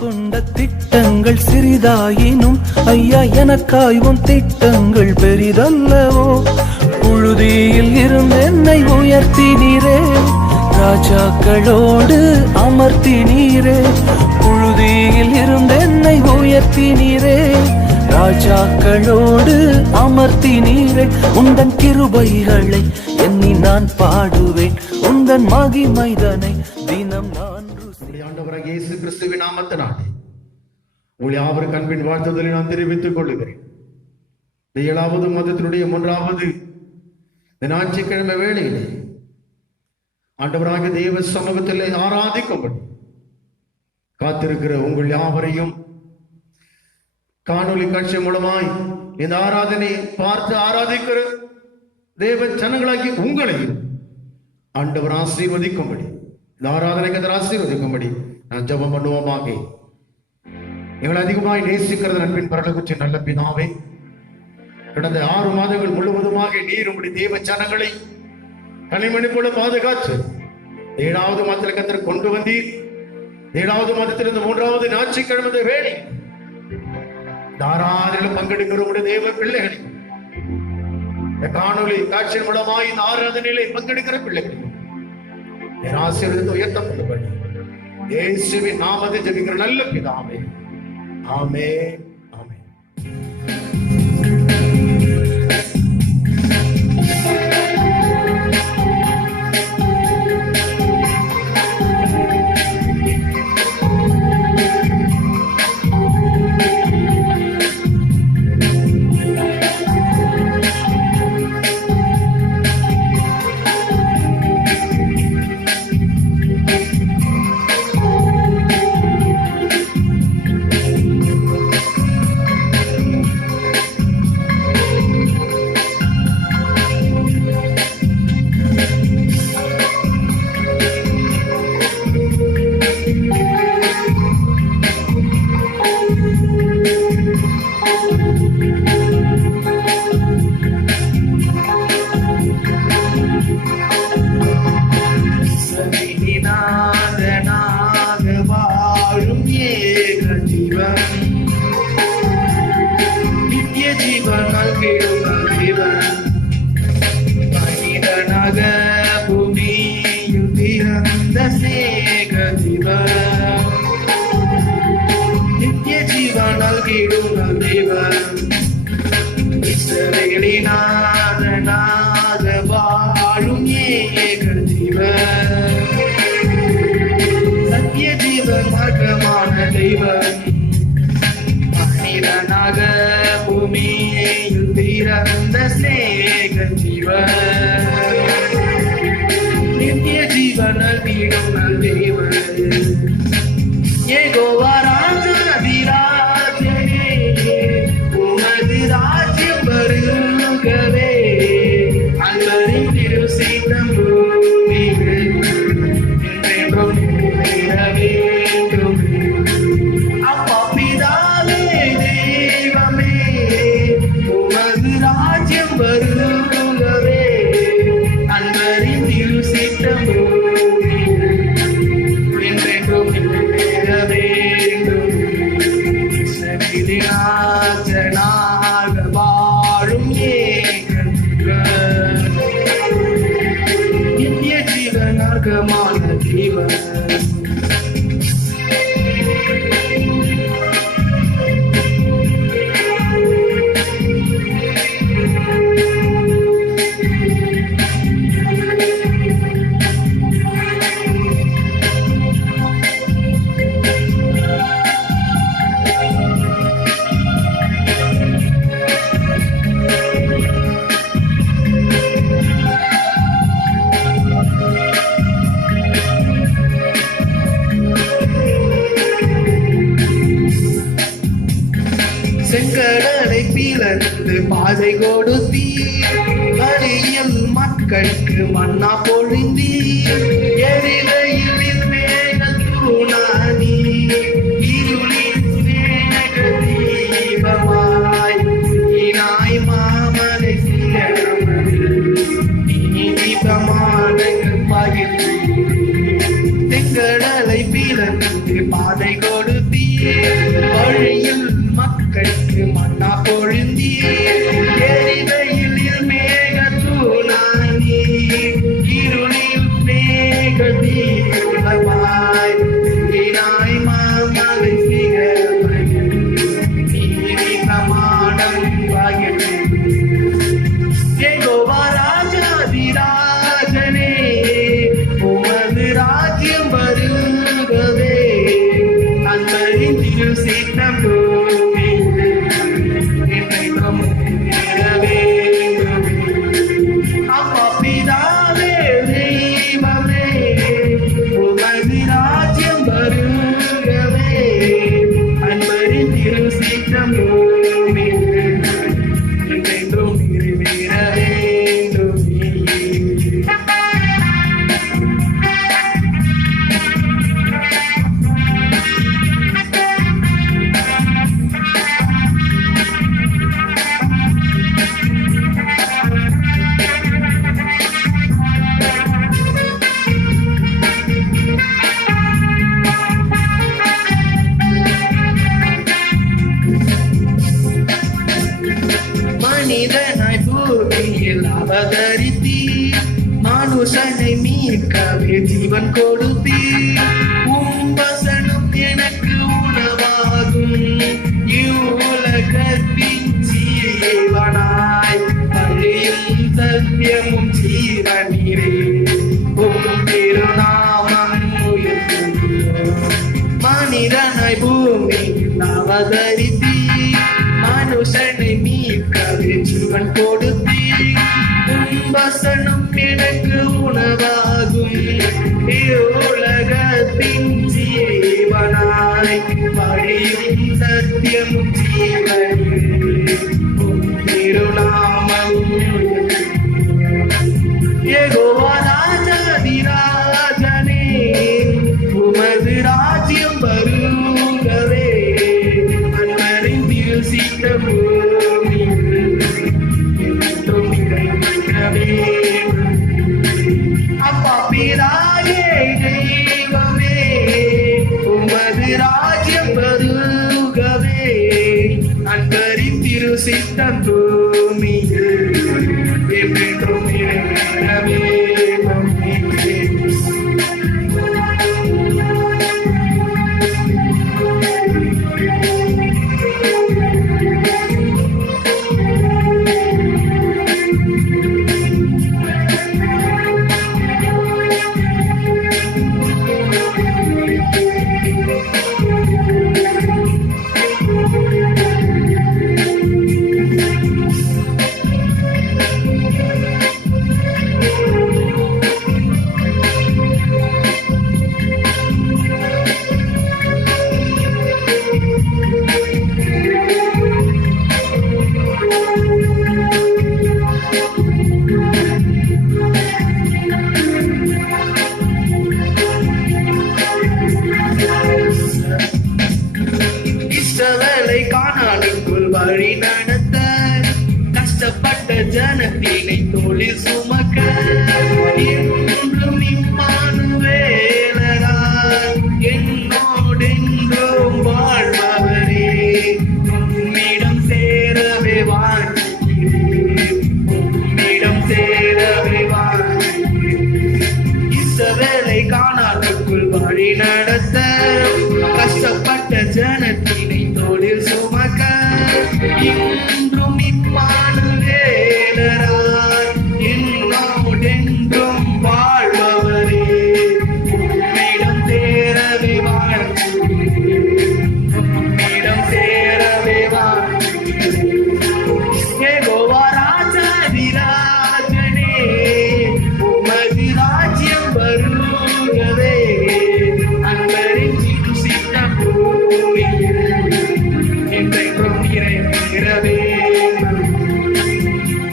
கொண்ட திட்டங்கள் சிறிதாயினும் ஐயா எனக்காய் உன் திட்டங்கள் பெரிதல்லவோ. புழுதியில் இருந்து என்னை உயர்த்தினீரே, ராஜாக்களோடு அமர்த்தினீரே. புழுதியில் இருந்து என்னை உயர்த்தினீரே, ராஜாக்களோடு அமர்த்தினீரே. உந்தன் கிருபைகளை எண்ணி நான் பாடுவேன், உந்தன் மகிமைதனை தினம் நான். ஆண்டவராக இயேசு கிறிஸ்துவின் நாமத்தினாலே உங்களை யாவருக்கு அன்பின் வாழ்த்துதலை நான் தெரிவித்துக் கொள்ளுகிறேன். 7வது மாதத்தினுடைய 3வது ஞாயிற்றுக்கிழமை வேளையிலே ஆண்டவராக தேவ சமூகத்திலே ஆராதிக்கும்படி காத்திருக்கிற உங்கள் யாவரையும் காணொலி காட்சி மூலமாய் இந்த ஆராதனை பார்த்து ஆராதிக்கிற தேவ ஜனங்களாகி உங்களையும் ஆண்டவர் ஆசீர்வதிக்கும்படி, இந்த ஆராதனைக்கு ஆசீர்வதிக்கும்படி நான் ஜெபம் பண்ணுவோமாக. எங்களை அதிகமாய் நேசிக்கிறது அன்பின் பரலோகத்தின் நல்ல பிதாவே, கடந்த 6 மாதங்கள் முழுவதுமாக நீர் உம்முடைய தேவ ஜனங்களை கனிமணி போல பாதுகாத்து 7வது மாதத்தில் கர்த்தர் கொண்டு வந்தீர். 7வது மாதத்திலிருந்து 3வது ஞாயிற்றுக்கிழமை வேளை ஆராதனையில் பங்கெடுக்கிற உடைய தேவ பிள்ளைகளை, காணொலி காட்சி மூலமாய் இந்த ஆராதனையிலே பங்கெடுக்கிற பிள்ளைகளை ஆசீர்வதித்து உயர்த்தப்பட்டபடி இயேசுவின் நாமத்தில் ஜெபிக்கிற நல்ல பிதாவே, ஆமென். செங்கடலை பிளந்து பாதை கொடுத்தீர், வழியில் மக்களுக்கு மன்னா பொழிந்தீர். எரிவையில் மேகல் தூணானி, இருளின் மேக தீபமாய் இனாய் மாமலை தீபமானங்கள் பகிர்ந்து. செங்கடலை பிளந்து பாதை கொடுத்தீர், மக்களுக்கு மன்னா பொழுந்தி எரிவையில் மேகத்தூணானி இருளில் மேகதீபமாய் வினாய் மாமலை சிகரமயில் நீதி பிரமாணம் வாகினே யெகோவா ராஜாதிராஜனே உமது ராஜ்யம் வருகவே அன்பரின் திரு சீற்றம் பூமியில் என்றென்றும் நிறைவேறுமே. அப்பா பிதாவே தெய்வமே உமது ராஜ்யம் வருகவே அன்பரின் திரு சீற்றம் பூமியில் என்றென்றும் நிறைவேற வேண்டுமே. மனிதனாய் பூமியில் அவதரித்தி மனுஷனை மீட்கவே ஜீவன் கொடுத்தி வசனம் எனக்கு உணவாகும் இவ்வுலகத்தின் ஜீவனாய் வழியும் சத்தியமும் ஜீவனீரே உம் திருநாமம் உயர்த்துகிறோம். மனிதனாய் பூமியில் அவதரித்தி மனுஷனை மீட்கவே ஜீவன் கொடுத்தி வசனம் எனக்கு உணவாகும் உலகத்தின் ஜீவனாய் வழியும் சத்தியமும் ஜீவனே திருநாமம் யெகோவா ராஜாதிராஜனே உமது ராஜ்யம் வருகவே அன்பரின் திரு சீற்றம் பூமியில் என்றும் நிறைவேறவே. அப்பா பிதாவே தெய்வமே உமது ராஜ்யம் வருகவே அன்பரின் திரு சித்தம் பூமியில் என்றென்றும் நிறைவேறவே. இஸ்ரவேலை கானானுக்குள் வழி நடத்த கஷ்டப்பட்ட ஜனத்தினை தோளில் சுமக்க இன்றும் இம்மானுவேலராய் என்னோடென்றும் வாழ்பவரே உம்மிடம் சேரவே வாழ்கிறேன் உம்மிடம் சேரவே வாழ்கிறேன். இஸ்ரவேலை கானானுக்குள் வழி நடத்த கஷ்டப்பட்ட ஜனத்தினை தோளில் சுமக்க இன்றும் இம்மானுவேலராய் என்னோடென்றும் வாழ்பவரே உம்மிடம் சேரவே வாழ்கிறேன் உம்மிடம் சேரவே வாழ்கிறேன். யெகோவா ராஜாதிராஜனே உமது ராஜ்யம் வருகவே அன்பரின் திரு சித்தம் பூமியில் என்றென்றும் நிறைவேறவே.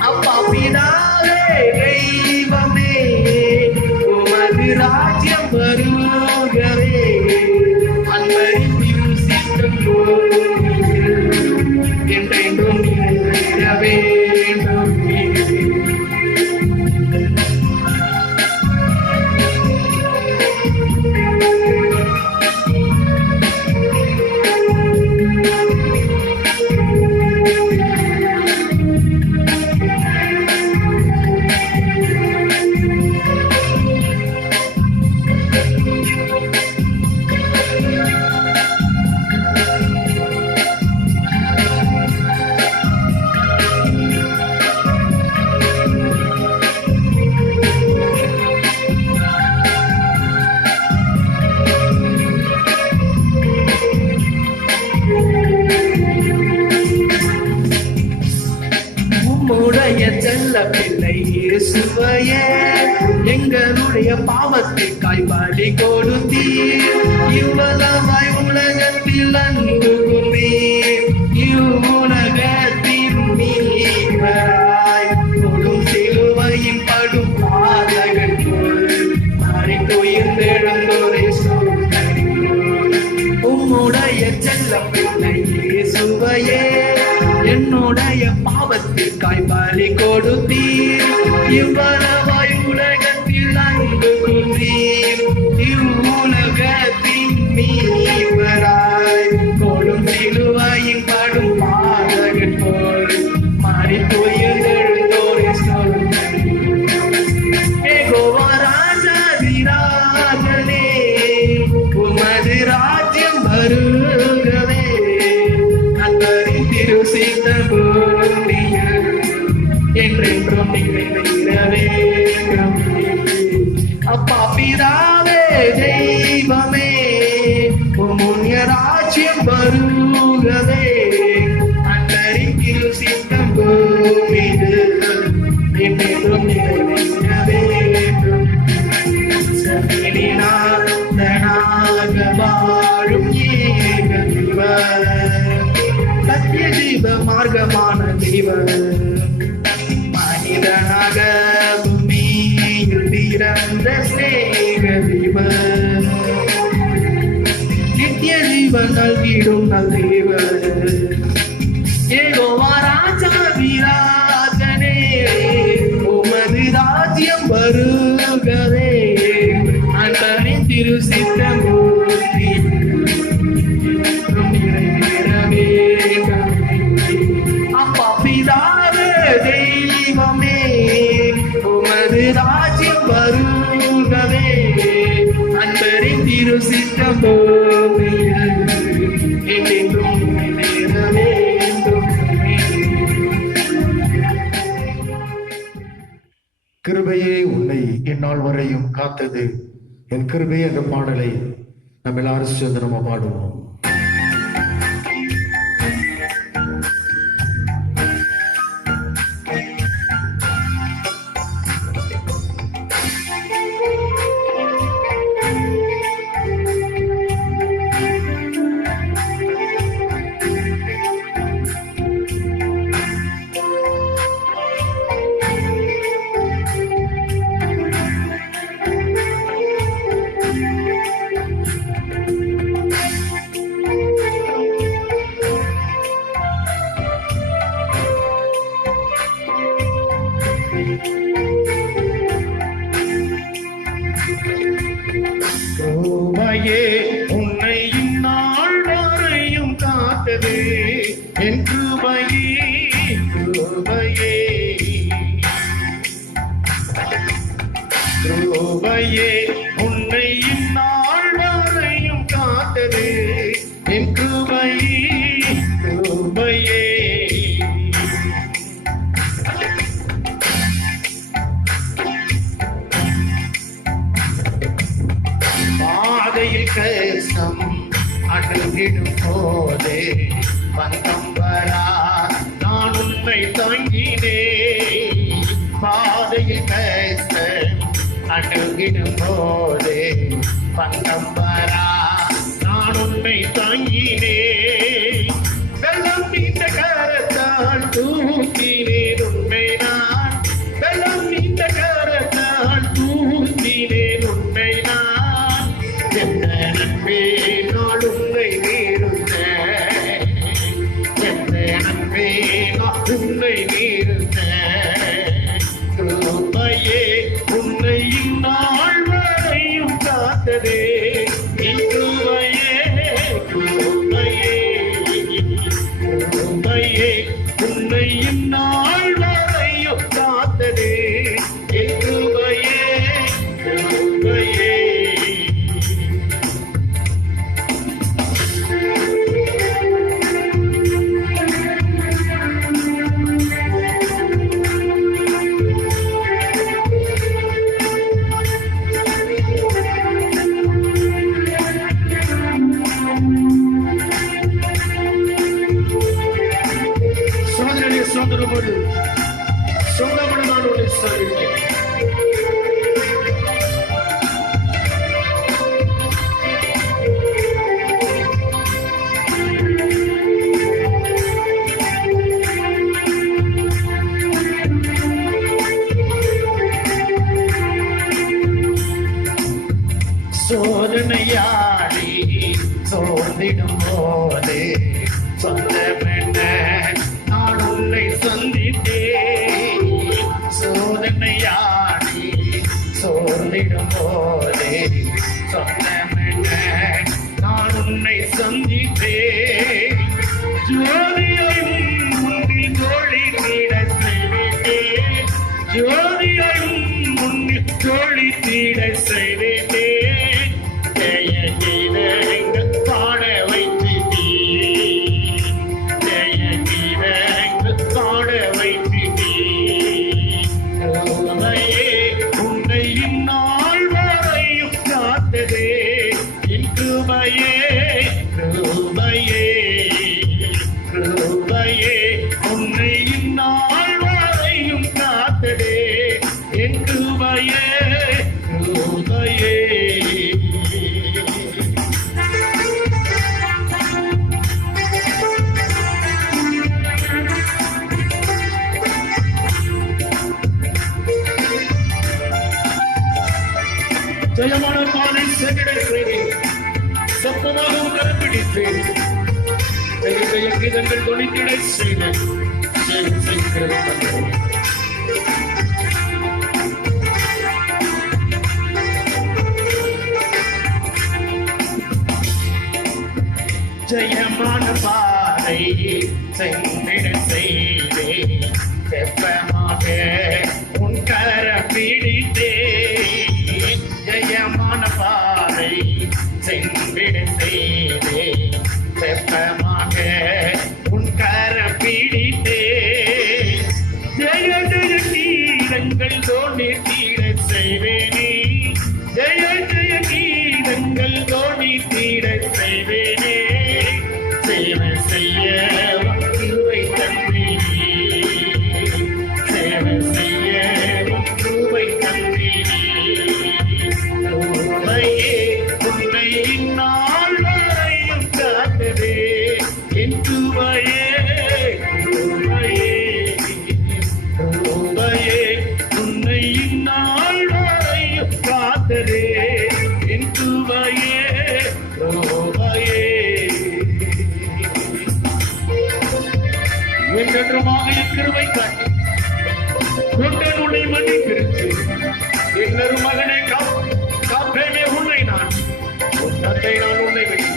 அப்பா பிதாவே தெய்வமே உமது ராஜ்யம் வருகவே அன்பரின் திரு சித்தம் பூமியில் என்றென்றும் நிறைவேறவே. பாவத்திற்காய் பலி கொடுத்தீர். இவ்வளவாய் உலகத்தில் அன்பு கூர்ந்தீர். இவ்வுலகத்தின் மீட்பராய் கொடும் சிலுவையின் படும் பாதகன் போல் மரித்துயிர்த்தெழுந்தோரை சோதரியோர். உம்முடைய செல்லம் பிள்ளை இயேசுவையே என்னுடைய பாவத்திற்காய் பலி கொடுத்தீர். இவ்வளவாய் உலகத்தில் அன்பு கூர்ந்தீர். இவ்வுலகத்தின் மீட்பராய் கொடும் சிலுவையின் படும் பாதகன் போல் மரித்துயிர்த்தெழுந்தோரை சோதரியோர். யெகோவா ராஜாதிராஜனே, உமது ராஜ்யம் வருகவே. அன்பரின் திரு சித்தம் பூமியில் என்றென்றும் நிறைவேற வேண்டும். அப்பா பிதாவே தெய்வமே, உம்முடைய ராஜ்யம் வருகவே. அன்பரின் திரு சித்தம் பூமியில் என்றென்றும் நிறைவேற வேண்டும். சத்தியனாக வாழும் ஏக தேவன், சத்திய ஜீவ மார்க்கமான தேவன், மனிதனாக பூமியில் பிறந்த சிநேக தேவன், நித்திய ஜீவன் நல்கிடும் நல் தேவன். யெகோவா ராஜாதிராஜனே, உமது ராஜ்யம் வருகவே. அன்பரின் திரு சித்தம் நிறைவேற வேண்டும். அப்பா பிதாவே தெய்வமே, உமது ராஜ்யம் வருகவே. அன்பரின் திரு சித்தம் என்றென்றும் நிறைவேற வேண்டும். கிருபையே உன்னை இந்நாள் வரையும் காத்தது என் கிருபை என்ற பாடலை நம்ம எல்லாரும் சேர்ந்து நம்ம பாடுவோம். கிருபையே உன்னை இந்நாள் வரையும் காத்தது என் கிருபையே, கிருபையே, கிருபையே உன்னை இந்நாள் வரையும் காத்தது என் கிருபையே, கிருபையே. பாதையில் கஷ்டம் அணுகிடும் போதே பந்தம் வரா நான் உன்னை தாங்கினே. பாதையில் கஷ்டம் அணுகிடும் போதே பந்தம் வரா நான் உன்னை தாங்கினே. வெள்ளம் நீண்ட கரத்தால் தூக்கினேன் உன்னை நான், வெள்ளம் நீண்ட கரத்தால் தூக்கினேன் உன்னை நான். எந்த நன்பே நாள் உன்னை நீருந்தேன், எந்த நன்பே நாள் உன்னை நீருந்தேன். கிருபையே உன்னை இந்நாள் வரையும் காத்ததே என் கிருபையே, கிருபையே. சோதனையாடி சோர்ந்திடும் போதே சொந்தமென்ன நான் உன்னை சந்தித்தேன். சோதனையாடி சோர்ந்திடும் போதே சொந்தமென்ன நான் உன்னை சந்தித்தேன். ஜோதியையும் முன்னில் ஜோடித்திட செய்தேன். ஜோதியையும் முன்னில் ஜோடித்திட செய்தேன். ஜெய கீதங்கள் பாட வைத்தீர். ஜெய கீதங்கள் பாட வைத்தீர். கிருபையே உன்னை இந்நாள் வரையும் காத்ததே என் கிருபையே. கிருபையே கிருபையே உன்னை இந்நாள் வரையும் காத்ததே என் கிருபையே. கிருபையே ஜெயமான பாதை செவிட செய்தேன். சத்தமாகவும் கரப்பிடித்தேன். ஜெய ஜெய கீதங்கள் தொழிற்கிட செய்தேன். ஜெயமான பாதை சென்றிட செய்தே. செப்பமாக உன் கர பிடித்தே. ஜெயமான பாதை சென்றிட செய்தே. செப்பமாக உன் கர பிடித்தே. ஜெய ஜெய கீதங்கள் தோணித்திட செய்வேனே. ஜெய ஜெய கீதங்கள் தோணித்திட செய்வேனே. சேவை செய்ய கிருபை தந்தீரே. சேவை செய்ய கிருபை தந்தீரே. கிருபையே உன்னை இந்நாள் வரையும் காத்ததே என் கிருபையே. கிருபையே கிருபையே உன்னை இந்நாள் வரையும் காத்ததே என் கிருபையே. கிருபையே என்றென்றுமாக என் கிருபை காட்டி கொண்டேன் உன்னை மன்னித்திருச்சு. இன்னொரு மகனை காப்பேனே உன்னை நான். உன் தந்தை நான் உன்னை விட்டு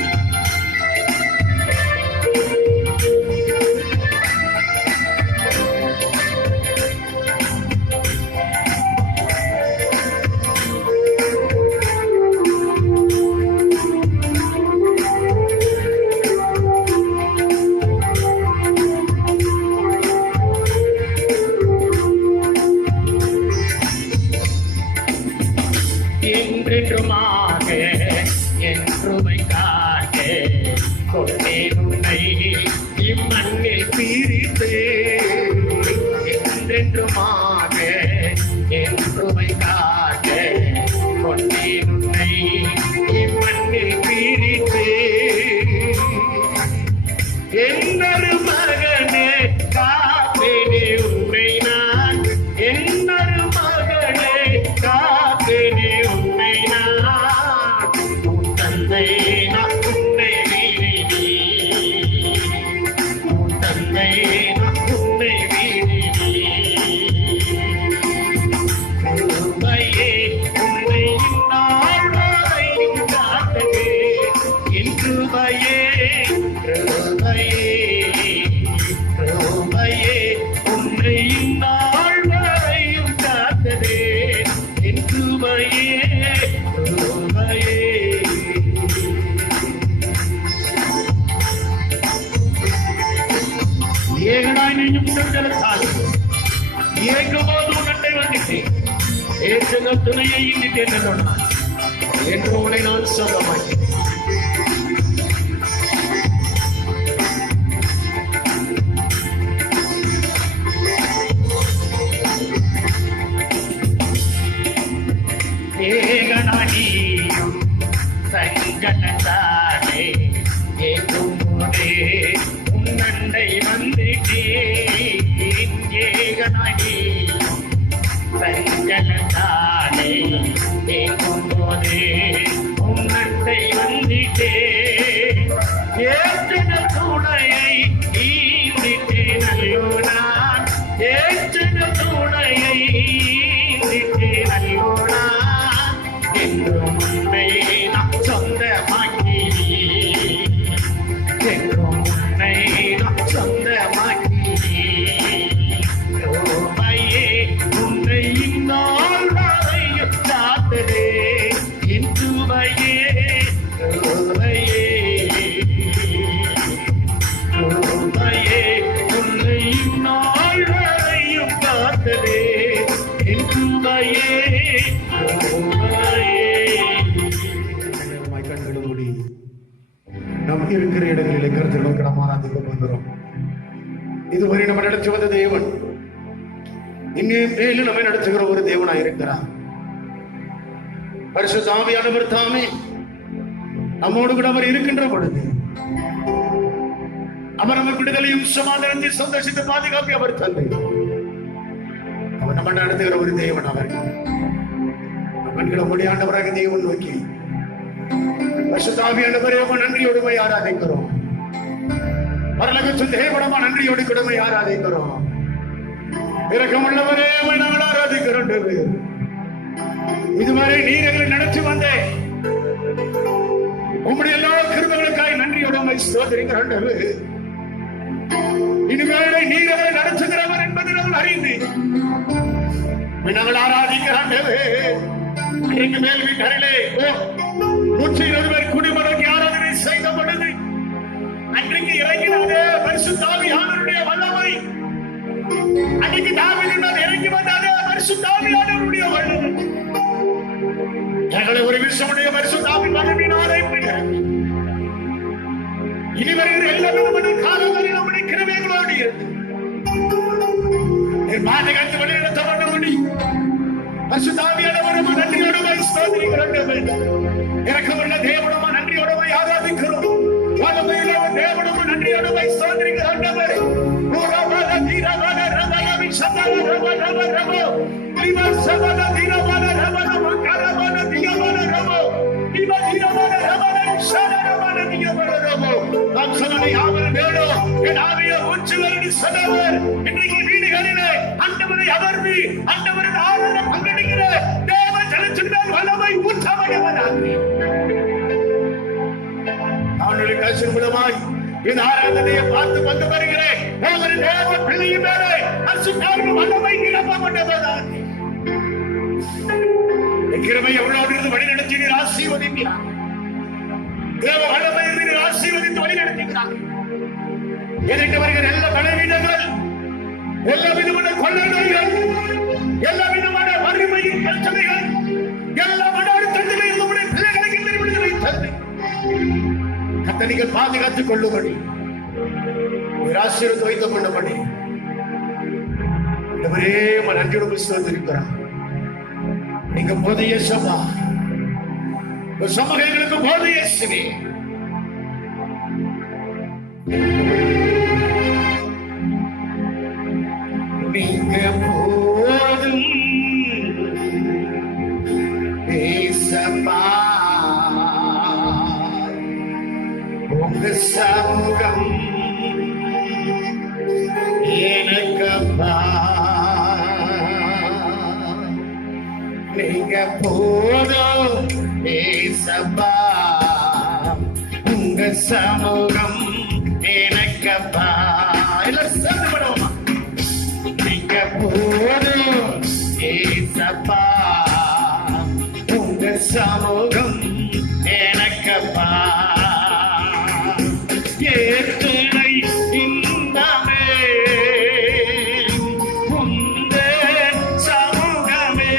என்றென்றுமாக என் கிருபை காட்ட கொண்டேன் உன்னை இம்மண்ணில் பிரித்து. என்றென்றுமாக என் கிருபை காட்ட கொண்டேன் உன்னை இம்மண்ணில் பிரித்து. என்னொரு மகனே காப்பேனே உன்னை நான். என்னொரு மகனே காப்பேனே உன்னை நான். உன் தந்தை நான் உன்னை வீடினே. உன் தந்தை நான் உன்னை வீடினே. கிருபையே உன்னை இந்நாள் வரையும் காத்ததே என் கிருபையே. கிருபையே கிருபையே உன்னை இந்நாள் வரையும் காத்ததே என் கிருபையே. கிருபையே ஏகனாய் நீயும் சென்றெடுத்தால் ஏகும்போது உன்னை வந்துட்டேன். ஏற்றுக துணையை இன்னிட்டேன் சொன்னான். என்று உன்னை நான் சொல்ல மாட்டேன். ஏகனாடியும் சஞ்சலத்தானே ஏகும் போதே உன்னண்டை வந்துட்டேன். ஏகனாடியும் சஞ்சலத்தானே ஏகும் போதே உன்னண்டை ஏற்றின துணையை ஈந்திட்டேன் அல்லோ நான், ஏற்றின துணையை ஈந்திட்டேன் அல்லோ நான், என்றும் உன்னை நான் சொந்தமாக்கி, என்றும் உன்னை நான் சொந்தமாக்கி, யோமையே உன்னை இந்நாள் வரையும் காத்ததே என் துணையே, யோமையே யோமையே உன்னை இந்நாள் வரையும் காத்ததே என் துணையே, யோமையே. கண்களும் மூடி நாம் இருக்கிற இடங்களிலே கருத்து நோக்கி நாம் ஆராதிக்க போகிறோம். இதுவரை நம்ம நடத்தி வந்த தேவன் இன்னும் மேலும் நம்மை நடத்துகிற ஒரு தேவனாய் இருக்கிறார். பரிசுத்த ஆவியானவர் தாமே நம்மோடு கூட அவர் இருக்கின்ற பொழுது அவர் நம்ம விடுதலையும் சமாதானத்தை சந்தோஷத்தை பாதுகாப்பி அவர் தந்தை. அவர் நம்ம நடத்துகிற ஒரு தேவன். அவர் பெண்களை மொழியாண்டவராக தேவன் நோக்கி பரிசுத்த ஆவியானவரே நன்றியோடு ஆராதிக்கிறோம். பரலோகத்தின் தேவனமா நன்றியோடு கொடுமை ஆராதிக்கிறோம். இரக்கமுள்ளவரே நாங்கள் ஆராதிக்கிறோம். இதுவரை நீர் எங்களை நடத்தி வந்தேன். உம்முடைய எல்லா கிருபைகளுக்காய் நன்றியோடு ஸ்தோத்திரிக்கிறோம். இனிமேலை நீர் எங்களை நடத்துகிறவர் என்பதை நாங்கள் அறிந்து நாங்கள் ஆராதிக்கிறோம். இன்றைக்கு மேல் வீட்டரிலே 120 பேர் குடிமடங்கி ஆராதனை செய்த பொழுது அன்றைக்கு இறங்கினாரே பரிசுத்த ஆவியானவருடைய வல்லமை, அன்றைக்கு தாவீதினால் இறங்கி வந்தாரே பரிசுத்த ஆவியானவருடைய வல்லமை, எங்களை ஒரு விஷயமுடைய பரிசுத்த ஆவியின் வல்லமையினாலே இனி வருகிற எல்லா விதமான காலங்களில் நம்முடைய கிருபைகளோடு பாதுகாத்து வழிநடத்த வேண்டும். பரிசுத்த ஆவியானவரே நன்றியோடு ஸ்தோத்திரிக்கிறோம். இரக்கமுள்ள தேவனமா நன்றியோடு ஆராதிக்கிறோம். வல்லமையுள்ள தேவனமா நன்றியோடு ஸ்தோத்திரிக்கிறோம். இன்றைக்கு வீடுகளிலே ஆண்டவரை அமர்ந்து ஆண்டவரின் ஆராதனை பங்கெடுக்கிற தேவ ஜனத்தின் வல்லமை ஊற்றமடைவதாக அவனுடைய கட்சியின் மூலமாய் இந்த ஆராதனையை பார்த்து கொண்டு வருகிறேன். தேவ பிள்ளையின் மேலே அசுத்தாவின் வல்லமை நிரப்பப்பட்டதாக கிருபை எவ்வளவு இருந்து வழிநடத்தி நீர் ஆசீர்வதிக்கிறார். தேவ வல்லமை நீர் ஆசீர்வதித்து வழிநடத்துகிறார். எதிர்த்து வருகிற எல்லா பலவீனங்கள், எல்லா விதமான கொள்ளை நோய்கள், எல்லா விதமான வறுமையின் பிரச்சனைகள், எல்லா மன அழுத்தத்திலே நம்முடைய பிள்ளைகளுக்கு விடுதலை தந்து கத்தனிகள் பாதுகாத்துக் கொள்ளும்படி ஆசீர்வாதம் வைத்துக் கொண்டபடி ஒரே நன்றியோடு ஸ்தோத்திரிக்கிறார். நீங்க போதிய சபா சமூகங்களுக்கு போதிய சிவே நீங்க போதும் ஏசப்பா, உங்க சமூகம் எனக்கப்பா, நீங்க போதும் ஏசப்பா, உங்க சமூகம் எனக்கப்பா. எல்லாம் சேர்ந்து பண்ணுவோமா? நீங்க போதும் ஏசப்பா, உங்க சமூகம் எனக்கப்பா. ஏத்துணை இன்பமே உந்த சமூகமே,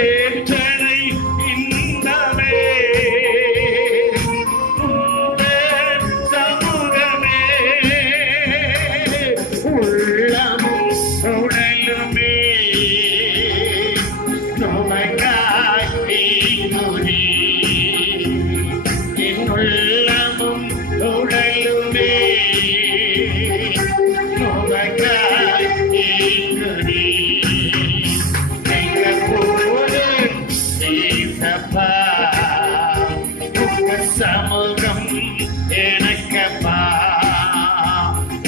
ஏற்றனை இன்பமே உந்த சமூகமே, உள்ளமும் உடலுமே நுமக்காய் சமூகம் எனக்கப்பா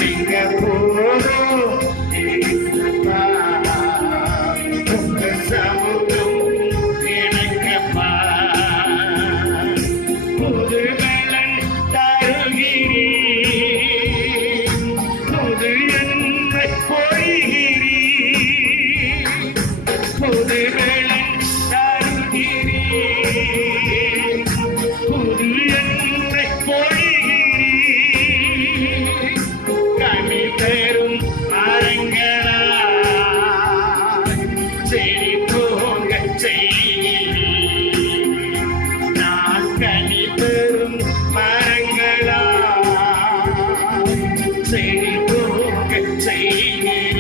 நீங்க போதும் ஏசப்பா. உங்க சமூகம் எனக்கப்பா புது பலன் தருகிறீர், புது எண்ணை பொழிகிறீர், புது பலன் தருகிறீர், புது எண்ணை பொழிகிறீர். கனி தரும் மரங்களாய் செழிப்போங்க செய்கிறீர். நான் கனி தரும் மரங்களாய் செழிப்போங்க செய்கிறீர்.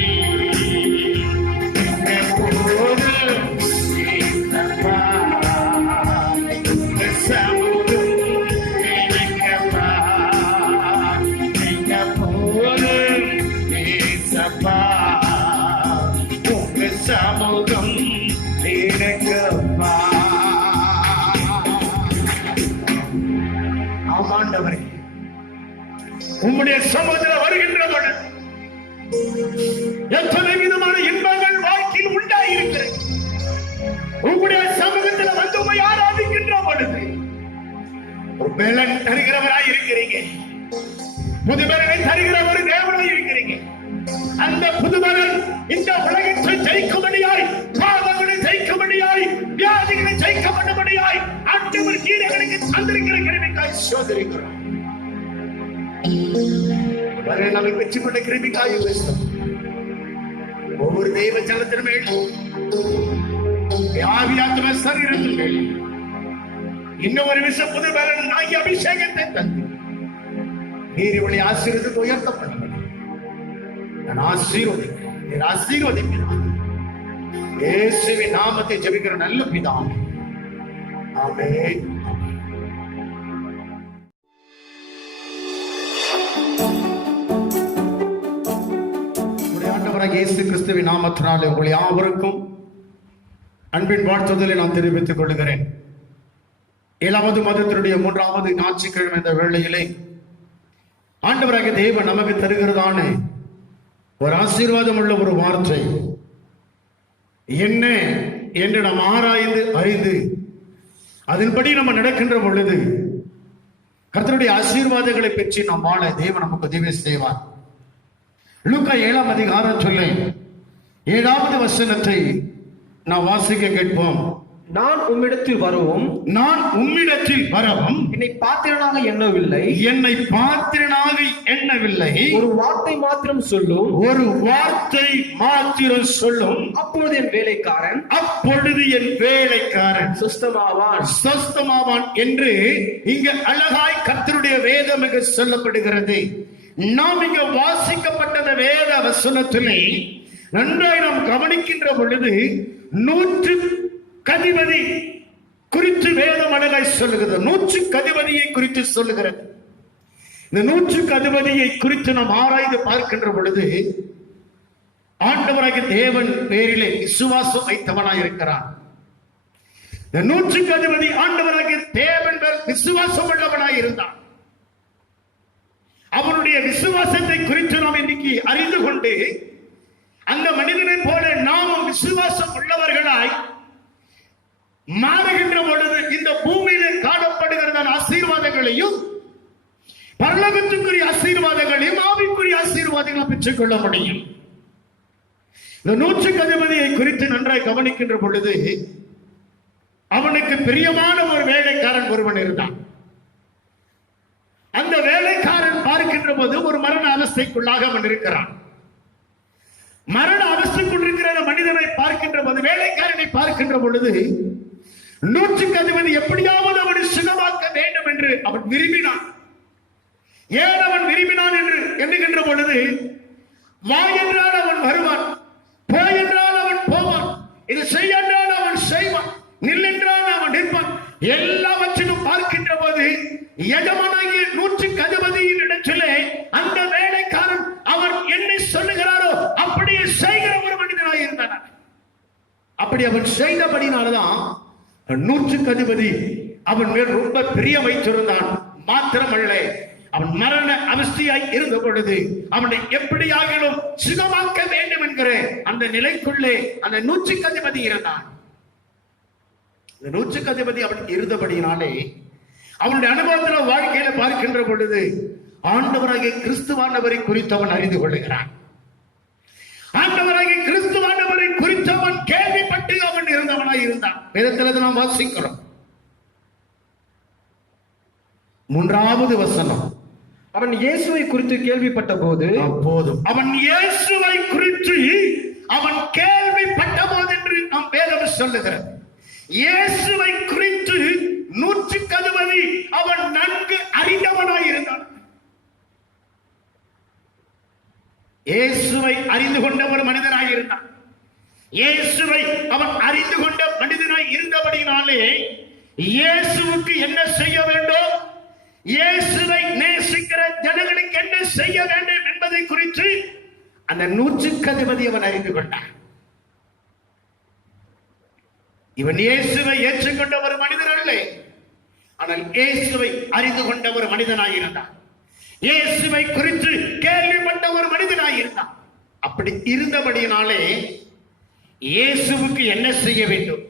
எப்போதும் ஏசப்பா, உங்க சமூகம் எனக்கப்பா. எப்போதும் ஏசப்பா, உங்க சமூகம் எனக்கப்பா. ஆமாண்டவரே, உம்முடைய சமூகத்தில் வருகின்ற பொழுது எத்தனை விதமான இன்பங்கள் வாழ்க்கையில் உண்டாயிருக்கிறது. உம்முடைய சமூகத்தில் வந்து உம்மை ஆராதிக்கின்ற பொழுது ஒரு பலன் தருகிறவராய் இருக்கிறீங்க, புது பலனை தருகிற ஒரு தேவனாய் இருக்கிறீங்க. அந்த புது பலன் இந்த உலகத்தை ஜெயிக்கும்படியாய், பாவங்களை ஜெயிக்கும்படியாய், வியாதிகளை ஜெயிக்கப்படும்படியாய் ஆண்டவர் கீழங்களுக்கு தந்திருக்கிற கிருபைக்காய் சோதரிக்கிறோம். வரை நம்மை பெற்றுக் கொண்ட கிருபைக்காய் பேசுகிறோம். ஒவ்வொரு தெய்வ ஜனத்தின் மேல், ஆவியாத்ம சரீரத்தின் மேல் இன்னும் ஒரு விஷ புது பலன் ஆகிய அபிஷேகத்தை தந்து நீர் இவளை ஆசீர்வதித்து உயர்த்தப்பட நான் ஆசீர்வதிக்கிறேன், நீர் ஆசீர்வதிக்கிறார். இயேசுவின் நாமத்தை ஜெபிக்கிற நல்ல பிதாவே, ஆமென். ஆண்டவராகிய இயேசு கிறிஸ்துவின் நாமத்தினாலே உங்கள் யாவருக்கும் அன்பின் வாழ்த்துதலை நான் தெரிவித்துக் கொள்கிறேன். 7வது மாதத்தினுடைய 3வது ஞாயிற்றுக்கிழமை இந்த வேளையிலே ஆண்டவராகிய தேவன் நமக்கு தருகிறதான ஒரு ஆசீர்வாதம் உள்ள ஒரு வார்த்தை என்ன என்று நாம் ஆராய்ந்து அறிந்து அதன்படி நம்ம நடக்கின்ற பொழுது கர்த்தருடைய ஆசீர்வாதங்களை பெற்று நாம் வாழ தேவன் நமக்கு உதவி செய்வார். லூக்கா 7ஆம் அதிகாரத்திலே 7வது வசனத்தை நாம் வாசிக்க கேட்போம். நான் உம்மிடத்தில் வரவும் என்னை பாத்திரனாக எண்ணவில்லை, ஒரு வார்த்தை மாத்திரம் சொல்லும், அப்பொழுது என் வேலைக்காரன் சொஸ்தமாவான் என்று இங்க அழகாய் கர்த்தருடைய வேதம் மிக சொல்லப்படுகிறது. நாம் இங்க வாசிக்கப்பட்ட வேத வசனத்திலே நன்றாய் நாம் கவனிக்கின்ற பொழுது 100 அதிபதி குறித்து வேதம் அழகாய் சொல்லுகிறது. 100 அதிபதியை குறித்து சொல்லுகிறது. இந்த 100 அதிபதியை குறித்து நாம் ஆராய்ந்து பார்க்கின்ற பொழுது ஆண்டவராகிய தேவன் பேரிலே விசுவாசம் வைத்தவனாய் இருக்கிறான். இந்த 100 அதிபதி ஆண்டவராகிய தேவன் பேர் விசுவாசம் உள்ளவனாய் இருந்தான். அவனுடைய விசுவாசத்தை குறித்து நாம் இன்னைக்கு அறிந்து கொண்டு அந்த மனிதனை போல நாமும் விசுவாசம் உள்ளவர்களாய் மாறுகின்ற பொழுது இந்த பூமியிலே காணப்படுகிற ஆசீர்வாதங்களையும் பரலோகத்துக்குரிய ஆசீர்வாதங்களையும் ஆவிக்குரிய ஆசீர்வாதங்களையும் பெற்றுக் கொள்ள முடியும். இந்த 100 அதிபதியை குறித்து நன்றாய் கவனிக்கின்ற பொழுது அவனுக்கு பிரியமான ஒரு வேலைக்காரன் ஒருவன் இருந்தான். அந்த வேலைக்காரன் பார்க்கின்ற போது ஒரு மரண அவஸ்தைக்குள்ளாக அவன் இருக்கிறான். மரண அவஸ்தைக்குள் இருக்கிற மனிதனை பார்க்கின்ற போது, வேலைக்காரனை பார்க்கின்ற பொழுது 100 அதிபதி எப்படியாவது அவனை சுகமாக்க வேண்டும் என்று அவன் விரும்பினான். ஏன் அவன் விரும்பினான் என்று எண்ணுகின்ற பொழுது, வா என்றால் அவன் வருவான், போ என்றால் அவன் போவான், இது செய் என்றால் அவன் செய்வான், நில் என்றால் அவன் நிற்பான். எல்லாவற்றிலும் பார்க்கின்ற போது எஜமானாகிய 100 அதிபதியின் இடத்திலே அந்த வேலைக்காரன் அவர் என்ன சொல்லுகிறாரோ அப்படியே செய்கிற ஒரு மனிதனாக இருந்தான். அப்படி அவன் செய்தபடினால்தான் 100 அதிபதி அவன் மேல் ரொம்ப பிரியம் வைத்திருந்தான். மாத்திரமல்ல, அவன் மரண அவஸ்தையாய் இருந்த பொழுது அவனை எப்படியாகிலும் சுகமாக்க வேண்டும் என்கிற அந்த நிலைக்குள்ளே அந்த நூற்றுக்கு அதிபதி இருந்தான். இந்த நூற்றுக்கு அதிபதி அவன் இருந்தபடியினாலே அவனுடைய அனுபவத்தில் வாழ்க்கையில பார்க்கின்ற பொழுது ஆண்டவராகிய கிறிஸ்துவானவரை குறித்து அவன் அறிந்து கொள்கிறான். ஆண்டவராகிய கிறிஸ்துவானவரை குறித்து அவன் கேள்விப்பட்டு அவன் இருந்தவனாய் இருந்தான். வேதத்தில் நாம் வாசிக்கிறோம். 3வது வசனம், அவன் இயேசுவை குறித்து கேள்விப்பட்ட போது, போதும் அவன் இயேசுவை குறித்து அவன் கேள்விப்பட்ட போது என்று நாம் வேதம் சொல்லுகிறது. இயேசுவை குறித்து நூற்றுக்கு அதிபதி அவன் நன்கு அறிந்தவனாய் இருந்தான். இயேசுவை அறிந்து கொண்ட ஒரு மனிதனாய் இருந்தான். இயேசுவை அவன் அறிந்து கொண்ட மனிதனாய் இருந்தபடினாலே இயேசுவுக்கு என்ன செய்ய வேண்டும், இயேசுவை நேசிக்கிற ஜனங்களுக்கு என்ன செய்ய வேண்டும் என்பதை குறித்து அந்த நூற்றுக்கு அதிபதி அவன் அறிந்து கொண்டான். இவன் இயேசுவை ஏற்றுக்கொண்ட ஒரு மனிதன் அல்ல, ஆனால் இயேசுவை அறிந்து கொண்ட ஒரு மனிதனாய் இருந்தான். இயேசுவை குறித்து கேள்விப்பட்ட ஒரு மனிதனாய் இருந்தான். அப்படி இருந்தபடியினாலே இயேசுவுக்கு என்ன செய்ய வேண்டும்,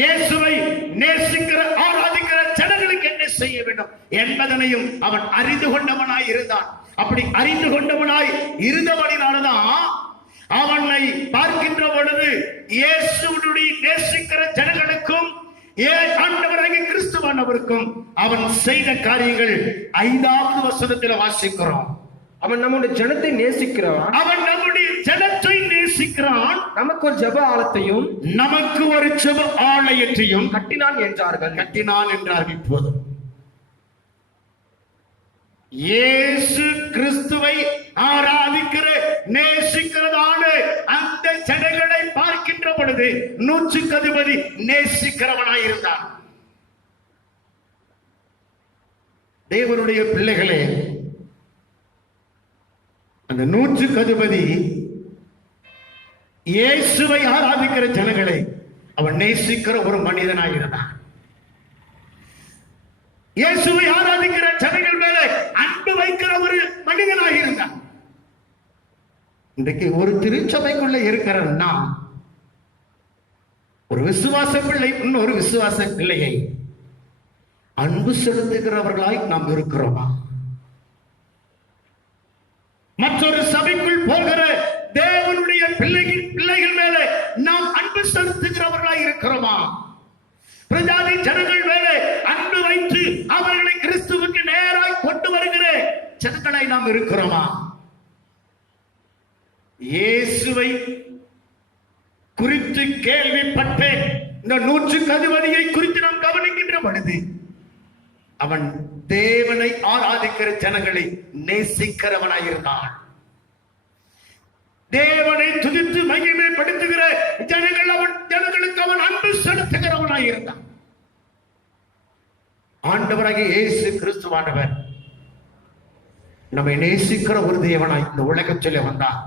இயேசுவை நேசிக்கிற ஆராதிக்கிற ஜனங்களுக்கு என்ன செய்ய வேண்டும் என்பதனையும் அவன் அறிந்து கொண்டவனாய் இருந்தான். அப்படி அறிந்து கொண்டவனாய் இருந்தபடினால்தான் அவனை பார்க்கின்ற பொழுது இயேசுவுடைய நேசிக்கிற ஜனங்களுக்கும் ஆண்டவராகிய கிறிஸ்துவானவருக்கும் அவன் செய்த காரியங்கள் 5வது வசனத்தில் வாசிக்கிறோம். அவன் நம்முடைய ஜனத்தை நேசிக்கிறான், அவன் நம்முடைய ஜனத்தை நேசிக்கிறான், நமக்கு ஒரு ஜெப ஆலயத்தையும் நமக்கு ஒரு ஜெப ஆலயத்தையும் கட்டினான் என்றார்கள். கட்டினான் என்றார்கள். இப்போது இயேசு கிறிஸ்துவை ஆராதிக்கிற நேசிக்கிறதான அந்த ஜனங்களை பார்க்கின்ற பொழுது நூற்றுக்கு அதிபதி நேசிக்கிறவனாயிருந்தான். தேவனுடைய பிள்ளைகளே, அந்த நூற்றுக்கு அதிபதி இயேசுவை ஆராதிக்கிற ஜனங்களை அவன் நேசிக்கிற ஒரு மனிதனாயிருந்தான். இயேசுவை ஆராதிக்கிற ஜனங்கள் மேல அன்பு வைக்கிற ஒரு மனிதனாக இருந்தான். இன்றைக்கு ஒரு திருச்சபைக்குள்ள இருக்கிறன்னா ஒரு விசுவாச பிள்ளை இன்னொரு விசுவாச பிள்ளையை அன்பு செலுத்துகிறவர்களாய் நாம் இருக்கிறோமா? மற்றொரு சபைக்குள் போகிற தேவனுடைய பிள்ளைகள் மேல நாம் அன்பு செலுத்துகிறவர்களாய் இருக்கிறோமா? பிரஜாதி ஜனங்கள் மேல அன்பு வைத்து அவர்களை கிறிஸ்துவுக்கு நேராய் கொண்டு வருகிற ஜனங்களை நாம் இருக்கிறோமா? இயேசுவை குறித்து கேள்விப்பட்ட இந்த நூற்றுக்கு அதிபதியை குறித்து நாம் கவனிக்கின்ற பொழுது அவன் தேவனை ஆராதிக்கிற ஜனங்களை நேசிக்கிறவனாயிருந்தான். தேவனை துதித்து மகிமைப்படுத்துகிற ஜனங்களுக்கு அவன் அன்பு செலுத்துகிறவனாயிருந்தான். ஆண்டவராகிய இயேசு கிறிஸ்துவானவர் நம்மை நேசிக்கிற ஒரு தேவனாய் இந்த உலகத்திலே வந்தார்.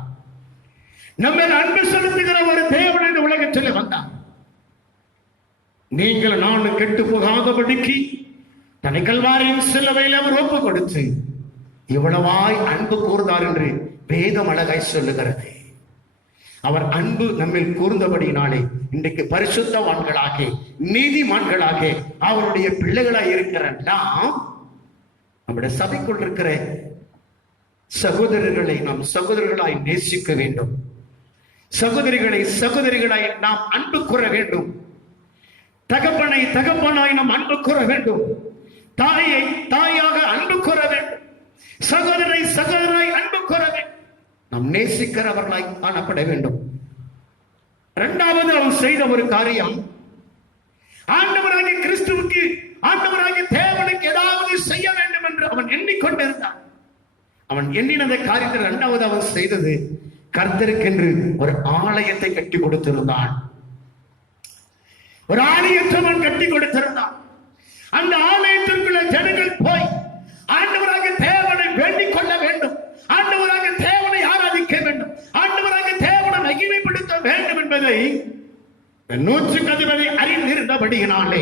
நம்ம அன்பு செலுத்துகிற ஒரு தேவன் இந்த உலகத்திலே வந்தார். நீங்கள் நானும் கெட்டு போகாதபடிக்கு தன்னை கல்வாரியின் சிலுவையில் அவர் ஒப்பு கொடுத்து இவ்வளவாய் அன்பு கூர்ந்தார் என்று வேதம் அழகாய் சொல்லுகிறது. அவர் அன்பு நம்மில் கூர்ந்தபடினாலே இன்றைக்கு பரிசுத்தவான்களாக நீதிமான்களாக அவருடைய பிள்ளைகளாய் இருக்கிற நாம் நம்முடைய சபைக்குள் இருக்கிற சகோதரர்களை நாம் சகோதரர்களாய் நேசிக்க வேண்டும். சகோதரிகளாய் நாம் அன்பு கூற வேண்டும். தகப்பனை தகப்பனாய் நாம் அன்பு கூற வேண்டும். தாயை தாயாக அன்பு கூற வேண்டும். சகோதரனாய் அன்பு கூற வேண்டும். நாம் நேசிக்கிறவர்களாய் காணப்பட வேண்டும். இரண்டாவது அவன் செய்த ஒரு காரியம், ஆண்டவராகிய கிறிஸ்துவுக்கு ஆண்டவராகிய தேவனுக்கு ஏதாவது செய்ய வேண்டும் என்று அவன் எண்ணிக்கொண்டிருந்தான். அவன் எண்ணினத காரியத்தில் இரண்டாவது அவன் செய்தது, கர்த்தருக்கென்று ஒரு ஆலயத்தை கட்டி கொடுத்திருந்தான். ஒரு ஆலயத்தை அவன் கட்டி கொடுத்திருந்தான். அந்த ஆலயத்திற்குள்ள ஜனங்கள் போய் ஆண்டவராகிய தேவனை வேண்டிக் கொள்ள வேண்டும், ஆண்டவராகிய தேவனை ஆராதிக்க வேண்டும், ஆண்டவராகிய தேவனை மகிமைப்படுத்த வேண்டும் என்பதை நூற்றுக்கு அதிபதி அறிந்திருந்தபடியினாலே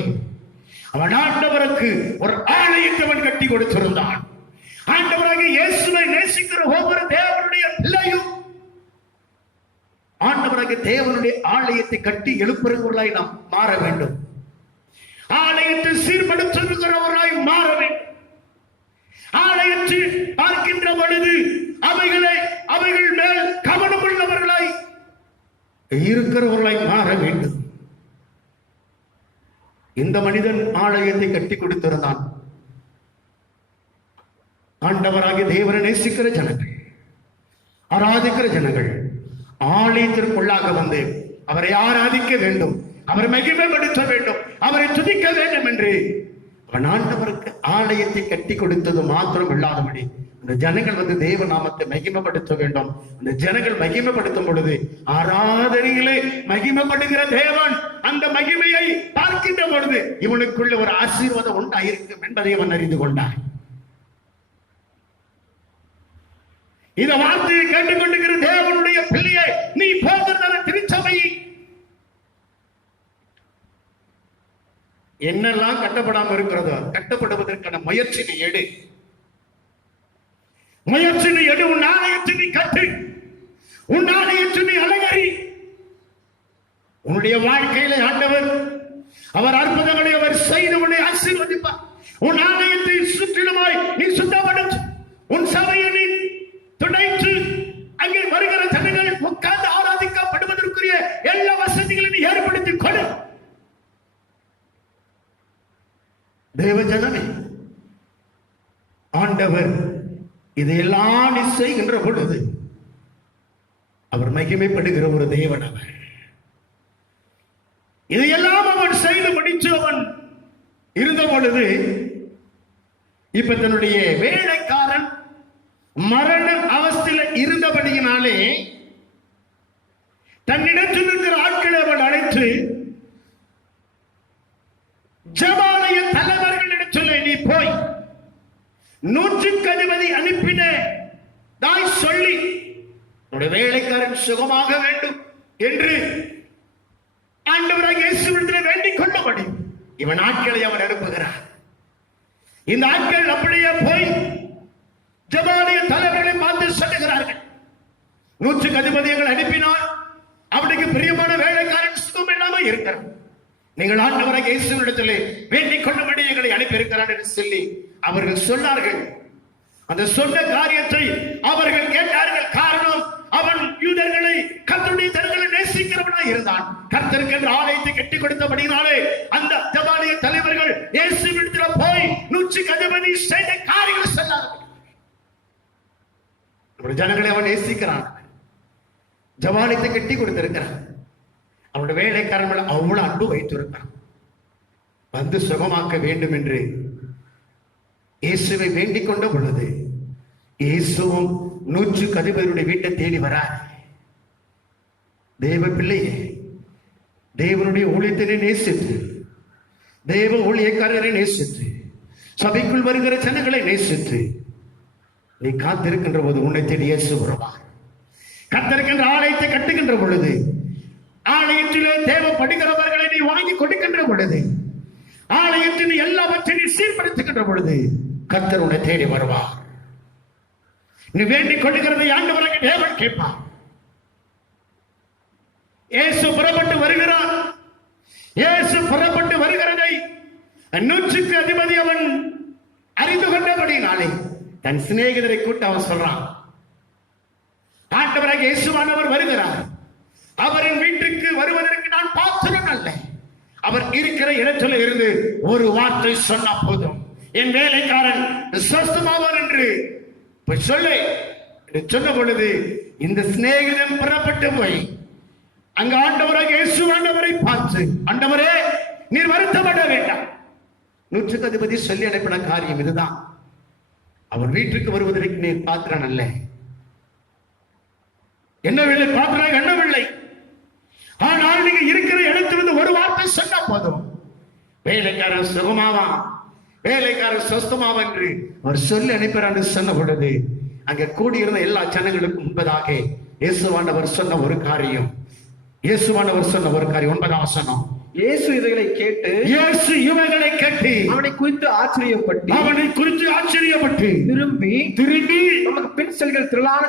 அவன் ஆண்டவருக்கு ஒரு ஆலயத்தை அவன் கட்டி கொடுத்திருந்தான். ஆண்டவராக இயேசுவை நேசிக்கிற ஒவ்வொரு தேவனுடைய பிள்ளையும் ஆண்டவராக தேவனுடைய ஆலயத்தை கட்டி எழுப்புகிறவர்களாய் நாம் மாற வேண்டும். ஆலயத்தை சீர்படுத்துகிறவர்களாய் மாற வேண்டும். ஆலயத்தில் பார்க்கின்ற பொழுது அவைகள் மேல் கவனம் உள்ளவர்களாய் இருக்கிறவர்களாய் மாற வேண்டும். இந்த மனிதன் ஆலயத்தை கட்டி கொடுத்திருந்தான். ஆண்டவராகிய தேவனை நேசிக்கிற ஜனங்கள், ஆராதிக்கிற ஜனங்கள் ஆலயத்திற்குள்ளாக வந்து அவரை ஆராதிக்க வேண்டும், அவரை மகிமைப்படுத்த வேண்டும், அவரை துதிக்க வேண்டும் என்று அவன் ஆண்டவருக்கு ஆலயத்தை கட்டி கொடுத்தது மாத்திரம் இல்லாதபடி அந்த ஜனங்கள் வந்து தேவ நாமத்தை மகிமைப்படுத்த வேண்டும். அந்த ஜனங்கள் மகிமைப்படுத்தும் பொழுது ஆராதனையிலே மகிமைப்படுகிற தேவன் அந்த மகிமையை பார்க்கின்ற பொழுது இவனுக்குள்ள ஒரு ஆசீர்வாதம் உண்டாயிருக்கும் என்பதை அவன் அறிந்து கொண்டான். இந்த வார்த்தையை கேட்டுக்கொண்டிருக்கிற தேவனுடைய பிள்ளையை, நீ போகிற திருச்சபை என்னெல்லாம் கட்டப்படாம இருக்கிறதோ கட்டப்படுவதற்கான முயற்சியை எடு. உன் ஆலயத்தை நீ கட்டு, உன் ஆலயத்தை நீ அலங்கரி. உன்னுடைய வாழ்க்கையில ஆண்டவர் அவர் அற்புதங்களை அவர் செய்து உன்னை ஆசீர்வதிப்பார். உன் ஆலயத்தை சுற்றிலுமாய் நீ சுத்தப்படுத்து. உன் சபையை நீ துடைத்து அங்கே வருகிற ஜனங்கள் உட்கார்ந்து ஆராதிக்கப்படுவதற்குரிய எல்லா வசதிகளையும் நீ ஏற்படுத்திக் கொடு. தேவ ஜனமே, ஆண்டவர் இதையெல்லாம் நீ செய்கின்ற பொழுது அவர் மகிமைப்படுகிற ஒரு தேவன். அவர் இதையெல்லாம் அவன் செய்து முடித்து அவன் இருந்த பொழுது இப்ப தன்னுடைய வேலைக்காரன் மரண அவஸ்தையில் இருந்தபடியினாலே தன்னிடத்தில் இருக்கிற ஆட்களை அவன் அழைத்து ஜெபாலய தலைவர்களிடத்தில் நீ போய் 100க்கு அதிபதி அனுப்பின தாய் சொல்லி உன்னுடைய வேலைக்காரன் சுகமாக வேண்டும் என்று ஆண்டவராகிய இயேசுவிடத்தில் வேண்டிக் கொள்ளபடி இவன் ஆட்களை அவன் அனுப்புகிறார். இந்த ஆட்கள் அப்படியே போய் ஜெபாலய தலைவர்களை பார்த்து சொல்லுகிறார்கள், 100க்கு அதிபதிகள் அனுப்பினால் அவனுக்கு பிரியமான வேலைக்காரன் சுகம் இல்லாமல் இருக்கிறான். நீங்கள் ஆண்டவராகிய இயேசுவிடத்திலே வேண்டிக் கொள்ளும்படி எங்களை அனுப்பி இருக்கிறார் என்று சொல்லி அவர்கள் சொன்னார்கள். அந்த சொன்ன காரியத்தை அவர்கள் கேட்டார்கள். காரணம், அவன் யூதர்களை கர்த்தருடைய ஜனங்களை நேசிக்கிறவனாய் இருந்தான். கர்த்தருக்கு என்று ஆலயத்தை கட்டி கொடுத்தபடினாலே அந்த ஜெபாலய தலைவர்கள் இயேசுவிடத்தில் போய் 100க்கு அதிபதி செய்த காரியங்களை சொன்னார்கள். ஜனங்களை அவன் நேசிக்கிறான், ஜெபாலயத்தை கட்டி கொடுத்திருக்கிறான். அவனுடைய வேலைக்காரர்கள் அவ்வளவு அன்பு வைத்திருக்கிறான். வந்து சுகமாக்க வேண்டும் என்று இயேசுவை வேண்டிக் கொண்ட பொழுது இயேசுவும் 100க்கு அதிபதியுடைய வீட்டை தேடி வரார். தேவ பிள்ளையே, தேவனுடைய ஊழியத்தினை நேசித்து, தேவ ஊழியக்காரரை நேசித்து, சபைக்குள் வருகிற ஜனங்களை நேசித்து நீ காத்திருக்கின்ற போது உன்னை தேடி இயேசு வருவார். கர்த்தருக்கென்ற ஆலயத்தை கட்டுகின்ற பொழுது, ஆலயத்திலே தேவைப்படுகிறவர்களை நீ வாங்கி கொடுக்கின்ற பொழுது, ஆலயத்தின் எல்லாவற்றையும் சீர்படுத்துகின்ற பொழுது கர்த்தர் உன்னை தேடி வருவார். நீ வேண்டிக் கொள்ளுகிறதை ஆண்டவராகிய தேவன் கேட்பார். இயேசு புறப்பட்டு வருகிறார். இயேசு புறப்பட்டு வருகிறதை 100க்கு அதிபதி அவன் அறிந்து கொண்டபடினாலே தன் சிநேகிதரை கூட்ட அவன் சொல்றான், ஆண்டவராகிய இயேசுவானவர் வருகிறார். அவரின் வீட்டுக்கு வருவதற்கு நான் பாத்திரன் அல்ல. அவர் இருக்கிற இடத்துல இருந்து ஒரு வார்த்தை சொன்ன போதும் என் வேலைக்காரன் சுஸ்தமாவார் என்று சொல்லி சொன்ன பொழுது இந்த சிநேகிதன் புறப்பட்டு போய் அங்க ஆண்டவராகிய இயேசு ஆண்டவரை பார்த்து, ஆண்டவரே நீர் வருத்தப்பட வேண்டாம், 100க்கு அதிபதி சொல்லி அனுப்பின காரியம் இதுதான். அவர் வீட்டுக்கு வருவதற்கு நீர் பாத்திரன் அல்ல. என்னவில்லை பாத்திரம் என்னவில்லை, ஆனால் நீங்க இருக்கிற இடத்திலிருந்து ஒரு வார்த்தை சொன்ன போதும் வேலைக்காரன் சுகமாவான், வேலைக்காரன் சொஸ்தமாவா என்று அவர் சொல்லி அனுப்பிறான்னு சொன்ன பொழுது அங்க கூடியிருந்த எல்லா ஜனங்களுக்கும் முன்பதாக இயேசுவானவர் சொன்ன ஒரு காரியம், 9ஆம் வசனம், இயேசு இவைகளை கேட்டு இயேசு இவைகளை கேட்டு அவனை குறித்து ஆச்சரியப்பட்டு திரும்பி நமக்கு பின் செல்கிற திரளான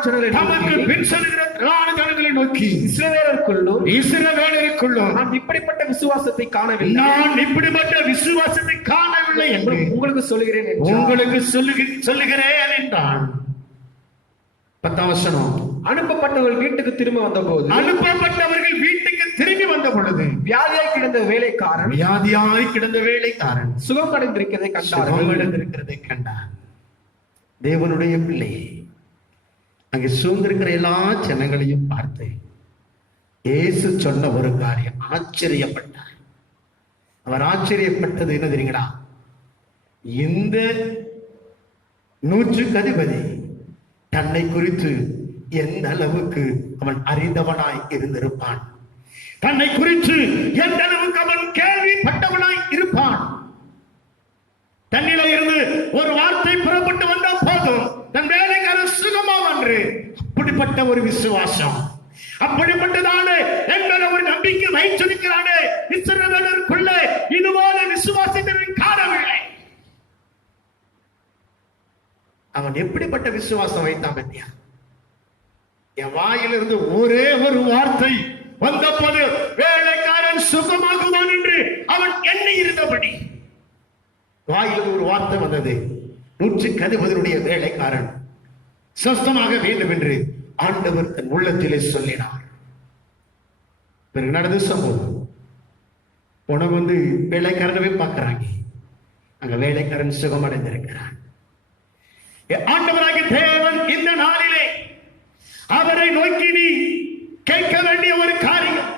ஜனங்களை நோக்கி இஸ்ரவேலருக்குள்ளும் நான் இப்படிப்பட்ட விசுவாசத்தை காணவில்லை என்று உங்களுக்கு சொல்லுகிறேன் என்றான். 10ஆம் வசனம். அனுப்பப்பட்டவர்கள் வீட்டுக்கு திரும்பி வந்த பொழுது வியாதியாய் கிடந்த வேலைக்காரன் சுகமடைந்திருக்கிறதை கண்டார். தேவனுடைய பிள்ளையை அங்கே சூழ்ந்திருக்கிற எல்லா ஜனங்களையும் பார்த்து இயேசு சொன்ன ஒரு காரியம் ஆச்சரியப்பட்டார். அவர் ஆச்சரியப்பட்டது என்ன தெரியுங்களா? இந்த 100க்கு அதிபதி தன்னை குறித்து எந்த அளவுக்கு அவன் அறிந்தவனாய் இருந்திருப்பான், தன்னை குறித்து எந்த அளவுக்கு அவன் கேள்விப்பட்டவனாய் இருப்பான். தன்னிலே இருந்து ஒரு வார்த்தை புறப்பட்டு வந்த போதும் தன் வேலைக்காரன் சுகமாம் என்று அப்படிப்பட்ட ஒரு விசுவாசம், அப்படிப்பட்டதான என்ற ஒரு நம்பிக்கை வைத்திருக்கிறானே இஸ்ரவேலருக்குள்ளே இதுபோல விசுவாசத்தை காணவில்லை. அவன் எப்படிப்பட்ட விசுவாசம் வைத்தான் பத்தியா? என் வாயிலிருந்து ஒரே ஒரு வார்த்தை வந்தபோது வேலைக்காரன் சுகமாகுவான் என்று அவன் எண்ணி இருந்தபடி வாயில் ஒரு வார்த்தை வந்தது. 100க்கு அதிபதியுடைய வேலைக்காரன் சுத்தமாக வேண்டும் என்று ஆண்டவர் தன் உள்ளத்திலே சொல்லினார். பிறகு நடந்த சம்பவம் உனக்கு வந்து வேலைக்காரனவே பார்க்கிறாங்க. அங்க வேலைக்காரன் சுகமடைந்திருக்கிறான். ஆண்டவராகிய தேவன் இந்த நாளிலே அவரை நோக்கி நீ கேட்க வேண்டிய ஒரு காரியம்,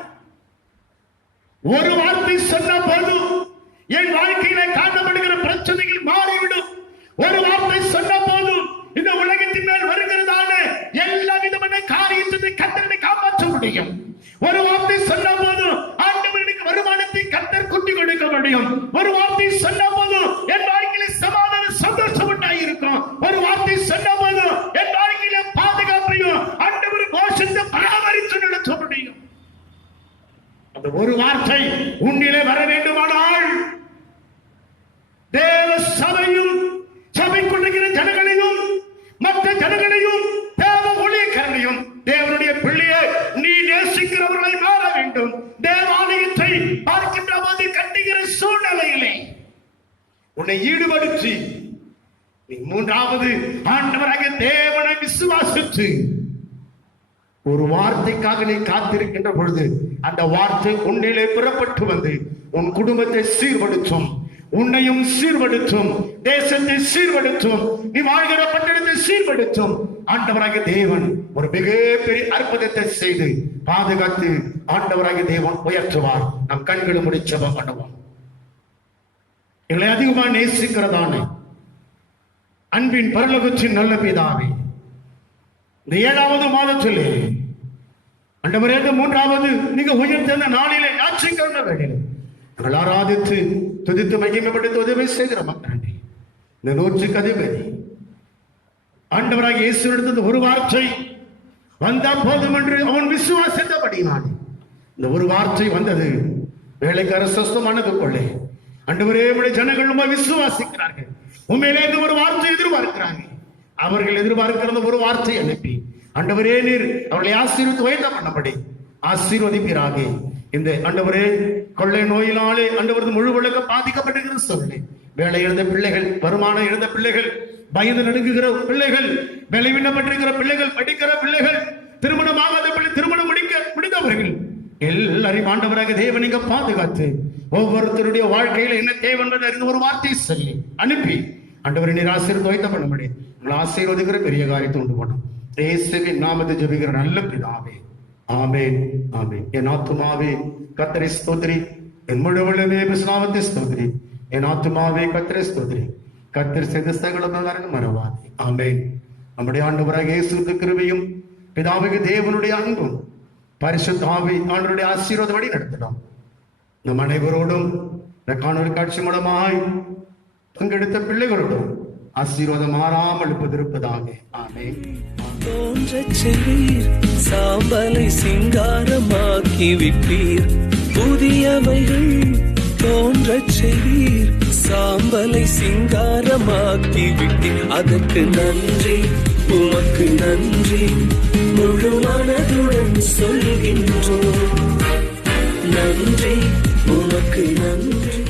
ஒரு வார்த்தை சொன்ன போதும் என் வாழ்க்கையில காணப்படுகிற பிரச்சனைகள் மாறிவிடும். ஒரு வார்த்தை சொன்ன போதும் இந்த உலகத்தின் மேல் வருகிறதான எல்லா விதமான காரியத்தை கர்த்தரை காப்பாற்ற முடியும். ஒரு வார்த்தை சொன்ன போதும் ஆண்டவருக்கு வருமானத்தை கர்த்தர் கூட்டி கொடுக்க முடியும். ஒரு வார்த்தை சொன்ன போதும் என் வாழ்க்கையில சமாதான சந்தோஷம் உண்டாயிருக்கும். ஒரு வார்த்தை சொன்ன போதும் என் வாழ்க்கையில பாதுகாப்பையும் ஆண்டவர் கோஷத்தை பராமரித்து நடத்த முடியும். அந்த ஒரு வார்த்தை உன்னிலே வர வேண்டுமானால் தேவ சபையும் சபை கொண்டிருக்கிற ஜனங்களையும் மற்ற ஜனங்களையும் தேவ ஊழியக்காரனையும் தேவனுடைய பிள்ளையை நீ நேசிக்கிறவர்களை மாற வேண்டும். தேவாலயத்தை பார்க்கின்ற போது கட்டுகிற சூழ்நிலையிலே உன்னை ஈடுபடுத்தி நீ 3வது ஆண்டவராக தேவனை விசுவாசித்து ஒரு வார்த்தைக்காக நீ காத்திருக்கின்ற பொழுது அந்த வார்த்தை உன்னிலே புறப்பட்டு வந்து உன் குடும்பத்தை சீர்படுத்தும், உன்னையும் சீர்படுத்தும், தேசத்தை சீர்படுத்தும், நீ வாழ்கிற பட்டணத்தை சீர்படுத்தும். ஆண்டவராகிய தேவன் ஒரு மிகப்பெரிய அற்புதத்தை செய்து பாதுகாத்து ஆண்டவராகிய தேவன் உயர்த்துவார். நம் கண்களை மூடி ஜெபம் பண்ணுவோம். எங்களை அதிகமா நேசிக்கிறதான அன்பின் பரலோகத்தின் நல்ல பிதாவே, இந்த 7வது மாதத்திலே ஆண்டவரே, 3வது நீங்க உயர்த்த நாளிலே ஞாயிற்றுக்கிழமை வேளையிலே நாங்கள் ஆராதித்து துதித்து மகிமைப்படுத்த உதவி செய்கிற மக்கள் இந்த 100க்கு அதிபதி ஆண்டவராக இயேசுவிடத்தில் ஒரு வார்த்தை வந்தா போதும் என்று அவன் விசுவாசித்தபடினாலே இந்த ஒரு வார்த்தை வந்தது. வேலைக்கார சொஸ்தமானது கொள்ளே ஆண்டவரே, உடைய ஜனங்கள் உண்மை விசுவாசிக்கிறார்கள். உண்மையிலே இந்த ஒரு வார்த்தை எதிர்பார்க்கிறாங்க. அவர்கள் எதிர்பார்க்கிறது ஒரு வார்த்தை அனுப்பி ஆண்டவரே நீர் அவர்களை ஆசீர்வதித்து உயர்த்த பண்ணபடி ஆசீர்வதிப்பீராக. இந்த ஆண்டவரே கொள்ளை நோயினாலே ஆண்டவரது முழு உலகம் பாதிக்கப்பட்டிருக்கிற சொல்லி வேலை இழந்த பிள்ளைகள், வருமானம் இழந்த பிள்ளைகள், பயந்து நடுங்குகிற பிள்ளைகள், பலவீனப்பட்டிருக்கிற பிள்ளைகள், படிக்கிற பிள்ளைகள், திருமணமாகாத பிள்ளை, திருமணம் முடிந்தவர்கள் எல்லாரையும் ஆண்டவராக தேவன் நீங்க பாதுகாத்து ஒவ்வொருத்தருடைய வாழ்க்கையில என்ன தேவை என்பதை அறிந்து ஒரு வார்த்தை சொல்லி அனுப்பி ஆண்டவரை நீர் ஆசீர்வதித்து வைத்த பண்ண முடியும். உங்களை ஆசீர்வதிக்கிற பெரிய காரியத்தை உண்டு பண்ணோம். இயேசுவின் நாமத்தை ஜெபிக்கிற நல்ல பிதாவே, ஆமென், ஆமென். என் ஆத்துமாவே கர்த்தரை ஸ்தோத்திரி, என் முழு உள்ளமே நாமத்தை ஸ்தோத்திரி. என் ஆத்துமாவே கர்த்தரை ஸ்தோத்திரி, கர்த்தர் செய்த சகல உபகாரங்கள் மறவாதே. ஆமென். நம்முடைய ஆண்டவராக இயேசுவுக்கு கிருபையும் பிதாவுக்கு தேவனுடைய அன்பும் பரிசுத்த ஆண்டவருடைய ஆசீர்வாதம் வழி நடத்தலாம். நம் அனைவரோடும் இந்த காணொலி காட்சி மூலமாய் பங்கெடுத்த பிள்ளைகளோடும் ஆசீர்வாதம் மாறாமல் இருப்பதாக. ஆமென். தோன்றச் செய்வீர், சாம்பலை சிங்காரமாக்கி விட்டீர், புதியவைகள் தோன்றச் செய்வீர். சாம்பலை சிங்காரமாக்கி விட்டீர். அதற்கு நன்றி, உமக்கு நன்றி, முழு மனதுடன் சொல்கின்றோம். நன்றி, உமக்கு நன்றி.